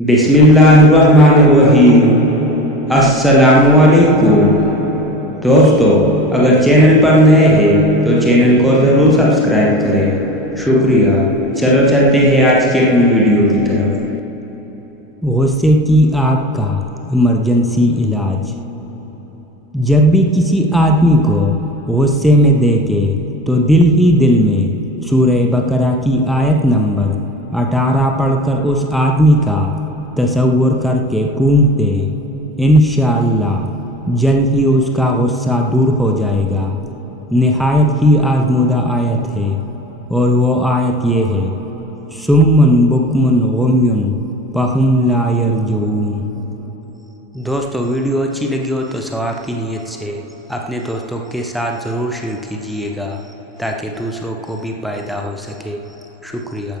बिस्मिल्लाहिर्रहमानिर्रहीम। अस्सलामुअलैकुम दोस्तों, अगर चैनल पर नए हैं तो चैनल को ज़रूर सब्सक्राइब करें। शुक्रिया। चलो चलते हैं आज के अपनी वीडियो की तरफ। गुस्से की आग का इमरजेंसी इलाज। जब भी किसी आदमी को गुस्से में देखे तो दिल ही दिल में सूरह बकरा की आयत नंबर 18 पढ़कर उस आदमी का तसव्वुर करके फूंक दे। इंशाअल्लाह जल्द ही उसका गुस्सा दूर हो जाएगा। निहायत ही आज़मूदा आयत है और वो आयत ये है, सुम्मुन बुकमुन गुम्युन फहुम ला यरजून। दोस्तों, वीडियो अच्छी लगी हो तो सवाब की नीयत से अपने दोस्तों के साथ ज़रूर शेयर कीजिएगा ताकि दूसरों को भी फ़ायदा हो सके। शुक्रिया।